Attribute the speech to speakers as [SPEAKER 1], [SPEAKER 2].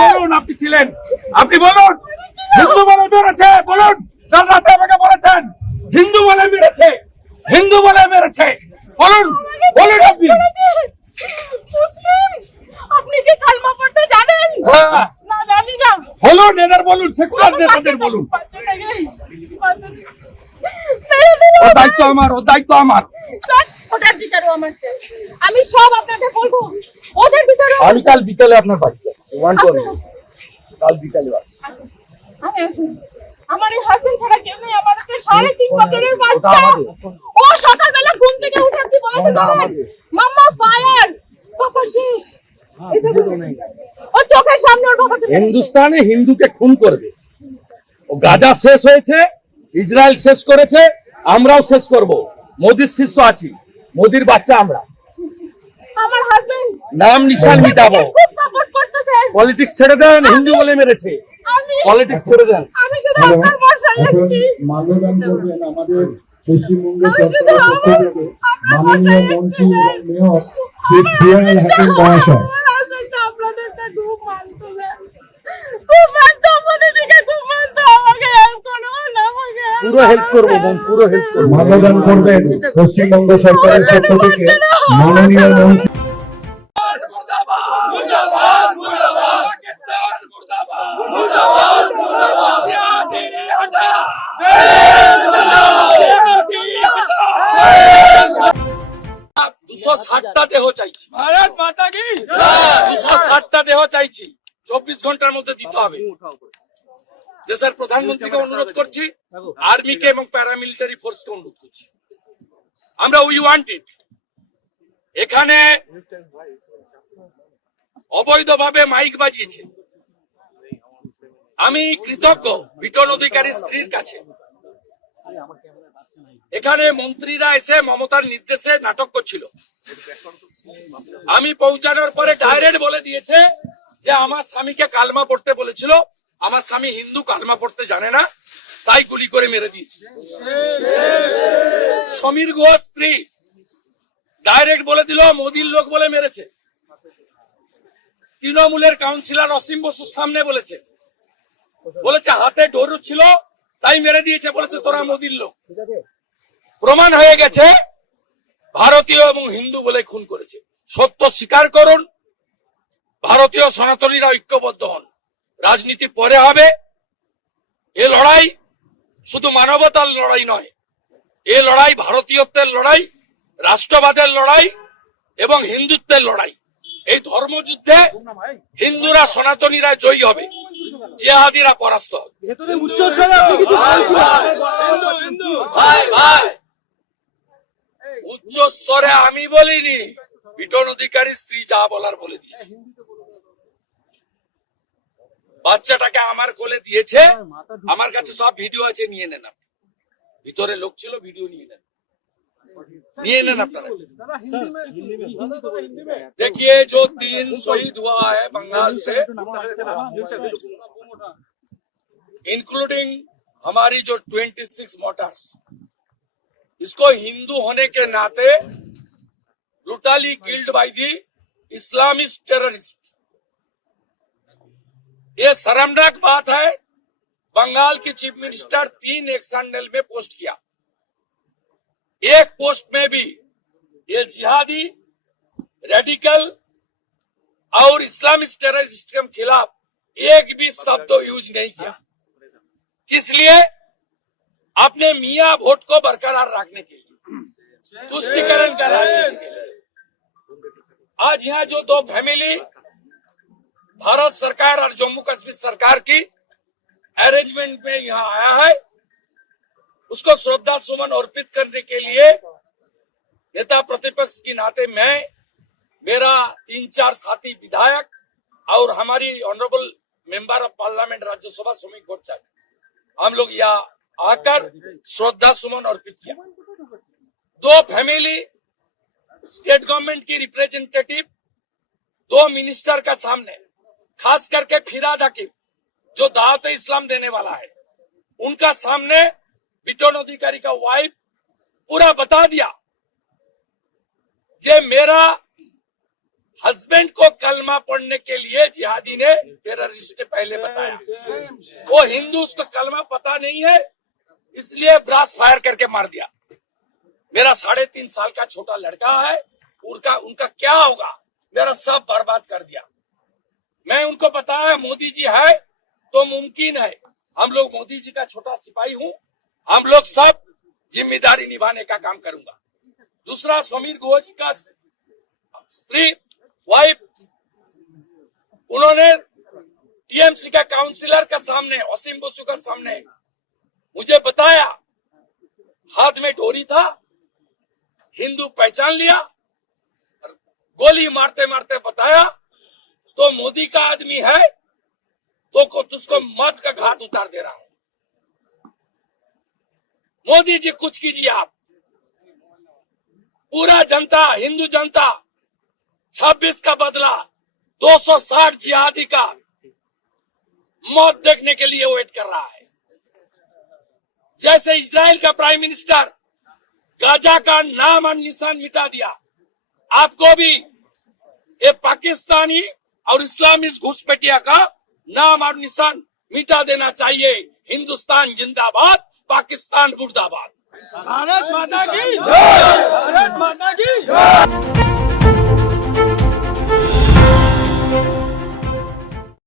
[SPEAKER 1] বলুন আপনি ছিলেন। আপনি বলুন হিন্দু বলে মেরেছে বলুন আমাকে বলেছেন হিন্দু বলে মেরেছে হিন্দু বলে মেরেছে। বলুন বলুন আপনি।
[SPEAKER 2] মুসলিম আপনি কি কালমা পড়তে জানেন?
[SPEAKER 1] হ্যাঁ।
[SPEAKER 2] না জানি না।
[SPEAKER 1] বলুন এদের বলুন সেকুলার নেতাদের। ও দায়িত্ব আমার ও দায়িত্ব আমার।
[SPEAKER 2] স্যার, বিচারও আমার আমি সব আপনাকে বলব। ওদের বিচারও
[SPEAKER 1] আমি কাল বিকেলে আপনার বাড়িতে ওয়ান
[SPEAKER 2] আসুন।
[SPEAKER 1] কাল বিকালে
[SPEAKER 2] আমি আমার এই হাজবেন্ড ছাড়া কেউ নেই আমার একটা সাড়ে তিন বছরের বাচ্চা। ও সকালবেলা ঘুম থেকে কি বলেছে জানেন? মাম্মা ফায়ার পাপা শেষ। ও চোখের সামনে ওর বাবাকে
[SPEAKER 1] হিন্দুস্তানে হিন্দুকে খুন করবে। ও গাজা শেষ হয়েছে ইসরায়েল শেষ করেছে আমরাও শেষ করব। মোদির শিষ্য আছি মোদির বাচ্চা আমরা।
[SPEAKER 2] আমার হাজবেন্ড
[SPEAKER 1] নাম নিশান মিটাবো। পলিটিক্স ছেড়ে দেন হিন্দু বলে মেরেছে। পলিটিক্স ছেড়ে দেন।
[SPEAKER 3] মাল্যদান করবেন আমাদের মাননীয় মন্ত্রী এবং মেয়র জিয়াউল হাকিম মহাশয়।
[SPEAKER 1] পুরো হেল্প
[SPEAKER 2] করুন।
[SPEAKER 1] করব পুরো হেল্প করব।
[SPEAKER 3] মাল্যদান করবেন পশ্চিমবঙ্গ সরকারের পক্ষ থেকে মাননীয় মন্ত্রী
[SPEAKER 1] ষাটটা দেহ চাইছি। ভারত মাতা কি? দুশো ষাটটা দেহ চাইছি। চব্বিশ ঘণ্টার মধ্যে দিতে হবে। দেশের প্রধানমন্ত্রীকে অনুরোধ করছি আর্মিকে এবং প্যারামিলিটারি ফোর্সকে অনুরোধ করছি। আমরা উই ওয়ান্টেড। এখানে অবৈধভাবে মাইক বাজিয়েছে। আমি কৃতজ্ঞ বিটন অধিকারী স্ত্রীর কাছে। এখানে মন্ত্রীরা এসে মমতার নির্দেশে নাটক করছিল। আমি পৌঁছানোর পরে ডাইরেক্ট বলে দিয়েছে যে আমার স্বামীকে কালমা পড়তে বলেছিল। আমার স্বামী হিন্দু, কালমা পড়তে জানে না, তাই গুলি করে মেরে দিয়েছে। সমীর ঘোষ স্ত্রী ডাইরেক্ট বলে দিল, মোদির লোক বলে মেরেছে। তৃণমূলের কাউন্সিলর অসীম বসুর সামনে বলেছে। বলেছে, হাতে ডোর ছিল, তাই মেরে দিয়েছে, বলেছে, তোরা মোদির লোক। প্রমাণ হয়ে গেছে ভারতীয় এবং হিন্দু বলে খুন করেছে সত্য স্বীকার করুন ভারতীয় সনাতনীরা ঐক্যবদ্ধ হন রাজনীতি পরে হবে এ লড়াই শুধু মানবতার লড়াই নয় এ লড়াই ভারতীয়ত্বের লড়াই রাষ্ট্রবাদের লড়াই এবং হিন্দুত্বের লড়াই এই ধর্মযুদ্ধে হিন্দুরা সনাতনীরা জয়ী হবে জেহাদিরা পরাস্ত হবে
[SPEAKER 4] ভেতরে উচ্চস্বরে আপনি কিছু বলছিলেন
[SPEAKER 1] উচ্চ স্তরে আমি বলিনি বিটন অধিকারী স্ত্রী যা বলার বলে দিয়েছে বাচ্চাটাকে আমার কোলে দিয়েছে আমার কাছে সব ভিডিও আছে নিয়ে নেন আপনি ভিতরে লোক ছিল ভিডিও নিয়ে নেন নিয়ে নেন আপনারা देखिए जो तीन शहीद हुआ है बंगाल से इंक्लूडिंग हमारी जो 26 मोटर्स इसको हिंदू होने के नाते brutally killed by the Islamist terrorist. ये शर्मनाक बात है, बंगाल की चीफ मिनिस्टर तीन एक्शन नेल में पोस्ट किया। एक पोस्ट में भी ये जिहादी, रेडिकल और इस्लामिस्ट टेररिस्ट के खिलाफ एक भी शब्द यूज़ नहीं किया। किस लिए? अपने मियाँ वोट को बरकरार रखने के लिए तुष्टिकरण का राजनीति के लिए आज यहाँ जो दो फैमिली भारत सरकार और जम्मू कश्मीर सरकार की अरेंजमेंट में यहाँ आया है उसको श्रद्धा सुमन अर्पित करने के लिए नेता प्रतिपक्ष की नाते मैं मेरा तीन चार साथी विधायक और हमारी honourable member of parliament Rajya Sabha Sumit Bhattacharya हम लोग यहाँ आकर श्रद्धा सुमन अर्पित किया। दो फैमिली स्टेट गवर्नमेंट की रिप्रेजेंटेटिव दो मिनिस्टर का सामने खास करके फिराद हकीम जो दावत इस्लाम देने वाला है। उनका सामने बिटोन अधिकारी का वाइफ पूरा बता दिया जे मेरा हस्बैंड को कलमा पढ़ने के लिए जिहादी ने टेररिस्ट ने पहले बताया। वो हिंदू उसको कलमा पता नहीं है। इसलिए ब्रास फायर करके मार दिया। मेरा साढ़े तीन साल का छोटा लड़का है, उनका उनका क्या होगा? मेरा सब बर्बाद कर दिया। मैं उनको बताया, मोदी जी है तो मुमकिन है। हम लोग मोदी जी का छोटा सिपाही हूँ, हम लोग सब ज़िम्मेदारी निभाने का काम करूँगा। दूसरा, समीर गोह जी का स्त्री वाइफ उन्होंने टीएमसी का काउंसिलर का सामने, असीम बसु का सामने मुझे बताया। हाथ में डोरी था, हिंदू पहचान लिया गोली मारते मारते बताया तो मोदी का आदमी है तो को तुझको मौत का घाट उतार दे रहा हूँ। मोदी जी, कुछ कीजिए आप। पूरा जनता, हिंदू जनता 26 का बदला 260 जिहादी का मौत देखने के लिए वेट कर रहा है। जैसे इसराइल का प्राइम मिनिस्टर गाजा का नाम और निशान मिटा दिया। आपको भी ये पाकिस्तानी और इस्लामिस्ट घुसपैठिया का नाम और निशान मिटा देना चाहिए। हिंदुस्तान जिंदाबाद पाकिस्तान मुर्दाबाद।
[SPEAKER 4] भारत माता की भारत माता की जय।